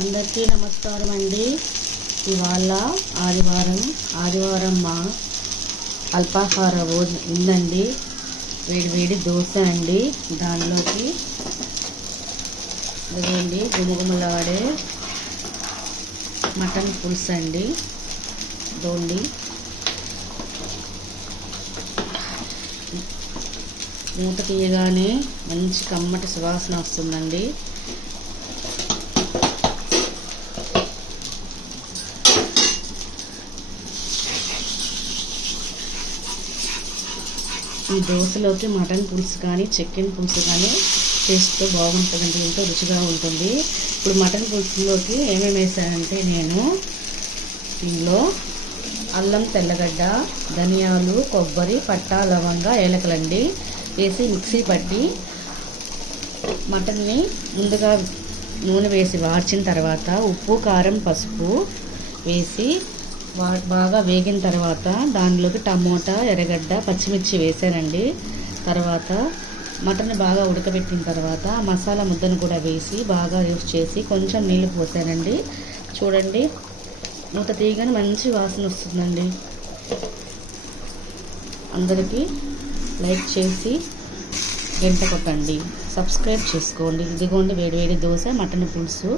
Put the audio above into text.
అందరికీ నమస్కారం అండి. ఇవాళ ఆదివారం మా అల్పాహార ఉందండి. వేడి దోశ అండి. దానిలోకి ఇదేండి గుమగుమలాడే మటన్ పులుసు అండి. దోండి మూత తీయగానే మంచి కమ్మటి సువాసన వస్తుందండి. ఈ దోశలోకి మటన్ పులుసు కానీ చికెన్ పులుసు కానీ చేస్తే బాగుంటుందండి. ఎంతో రుచిగా ఉంటుంది. ఇప్పుడు మటన్ పులుసులోకి ఏమేమి వేసానంటే నేను దీనిలో అల్లం, తెల్లగడ్డ, ధనియాలు, కొబ్బరి, పట్టా, లవంగా, ఏలకలండి వేసి మిక్సీ పట్టి మటన్ని ముందుగా నూనె వేసి వార్చిన తర్వాత ఉప్పు, కారం, పసుపు వేసి బాగా వేగిన తర్వాత దానిలోకి టమోటా, ఎర్రగడ్డ, పచ్చిమిర్చి వేసానండి. తర్వాత మటన్ బాగా ఉడకబెట్టిన తర్వాత మసాలా ముద్దను కూడా వేసి బాగా యూస్ చేసి కొంచెం నీళ్ళు పోసానండి. చూడండి, మూత తీయగానే మంచి వాసన వస్తుందండి. అందరికీ లైక్ చేసి గంట కొట్టండి, సబ్స్క్రైబ్ చేసుకోండి. ఇదిగోండి వేడి దోశ, మటన్ పులుసు.